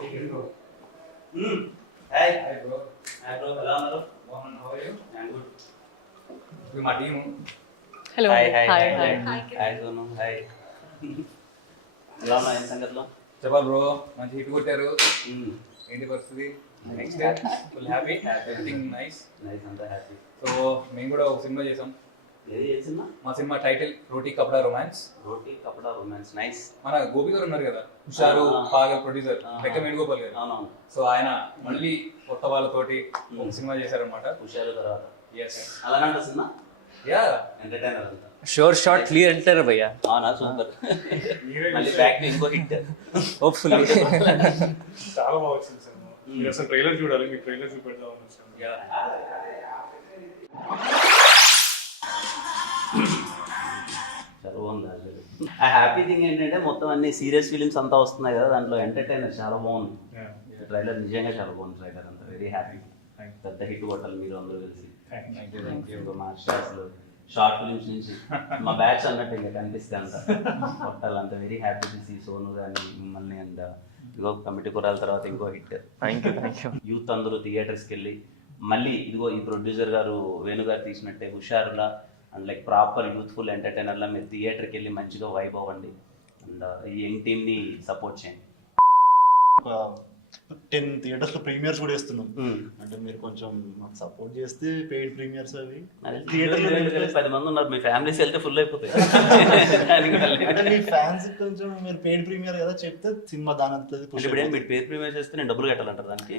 Hi hi bro. Hi bro, ఎలా ఉన్నారు? Mohan, how are you? I'm good. ఇది మా team. Hello hi hi hi hi hi hi Sonu, hi. ఎలా ఉన్నా ఏం సంగతిలో? చెప్పాలి బ్రో, మంచి హిట్ కొట్టారు. ఏంటి పరిస్థితి? Next full happy, everything nice. Nice, అంతా హ్యాపీ. సో మేము కూడా ఒక సినిమా చేసాం. ఏది చేసినా? మా సినిమా టైటిల్ రోటీ కపడా రొమాన్స్. రోటీ కపడా రొమాన్స్, నైస్. మన గోపి గారు ఉన్నారు కదా, హుషారు పాగల్ ప్రొడ్యూసర్, లెక్క వేణుగోపాల్ గారు. అవునవును, సో ఆయన మళ్ళీ కొత్త వాళ్ళతోటి ఒక సినిమా చేశారనమాట. హుషారు తర్వాత. ఎస్, అలాగంట సినిమా యా. ఎంటర్టైనర్ అంతా. షోర్ షార్ట్ క్లియర్ అంటారు భయ్యా. అవునా, సూపర్. మళ్ళీ బ్యాక్ టు ఇంకో హిట్. హోప్ఫుల్లీ చాలా బాగా వచ్చింది సినిమా. మీరు అసలు ట్రైలర్ చూడాలి, మీకు ట్రైలర్ చూపెడదామని వచ్చాను. చాలా బాగుంది. ఆ హ్యాపీ థింగ్ ఏంటంటే మొత్తం అన్ని సీరియస్ ఫిలిమ్స్ అంతా వస్తున్నాయి కదా, దాంట్లో ఎంటర్టైనర్ చాలా బాగుంది. ట్రైలర్ నిజంగా చాలా బాగుంది. ట్రైలర్ అంతా వెరీ హ్యాపీ. పెద్ద హిట్ కొట్టాలి మీరు అందరూ కలిసి. మా అసలు షార్ట్ ఫిలిమ్స్ నుంచి మా బ్యాచ్ అన్నట్టు ఇంకా కనిపిస్తే అంత కొట్టాలి. అంత very happy to see Sonu కానీ మిమ్మల్ని. అండ్ ఇదిగో కమిటీ కురాల తర్వాత ఇంకో హిట్. Thank you. యూత్ అందరూ థియేటర్స్కి వెళ్ళి మళ్ళీ ఇదిగో ఈ ప్రొడ్యూసర్ గారు వేణు గారు తీసినట్టే హుషారులా అండ్ లైక్ ప్రాపర్ యూత్ఫుల్ ఎంటర్టైనర్లా మీరు థియేటర్కి వెళ్ళి మంచిగా వైబ్ అవ్వండి. అండ్ ఈ యంగ్ టీమ్ని సపోర్ట్ చేయండి. ఒక 10 థియేటర్స్ లో ప్రీమియర్స్ కూడా ఇస్తున్నాం. అంటే మీరు కొంచెం మాకు సపోర్ట్ చేస్తే పెయిడ్ ప్రీమియర్స్ అవి థియేటర్లో 10 మంది ఉన్నారు, మీ ఫ్యామిలీస్ వెళ్తే ఫుల్ అయిపోతాయి. అంటే మీ ఫ్యాన్స్ కొంచెం మీరు పెయిడ్ ప్రీమియర్ కదా చెప్తే సినిమా దాని ఇప్పుడు మీరు పేరు ప్రీమియర్ చేస్తే నేను డబ్బులు కట్టాలంటారు దానికి?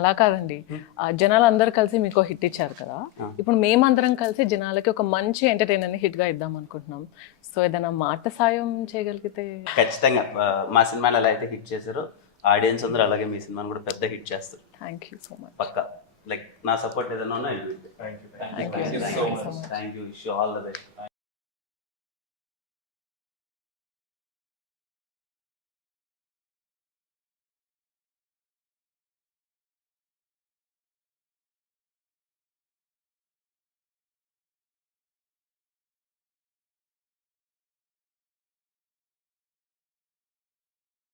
అలా కాదండి, జనాలు అందరు కలిసి మీకు హిట్ ఇచ్చారు కదా, ఇప్పుడు మేమందరం కలిసి జనాలకి ఒక మంచి ఎంటర్టైనర్ హిట్ గా ఇద్దాం అనుకుంటున్నాం. సో ఏదైనా మాట సాయం చేయగలిగితే. ఖచ్చితంగా మా సినిమాని ఎలా అయితే హిట్ చేశారో ఆడియన్స్ అందరూ అలాగే మీ సినిమాని కూడా పెద్ద హిట్ చేస్తారు. Thank you so much. పక్కా. లైక్ నా సపోర్ట్ ఏదైనా ఉన్నా thank you. Thank you. Wish you all the best.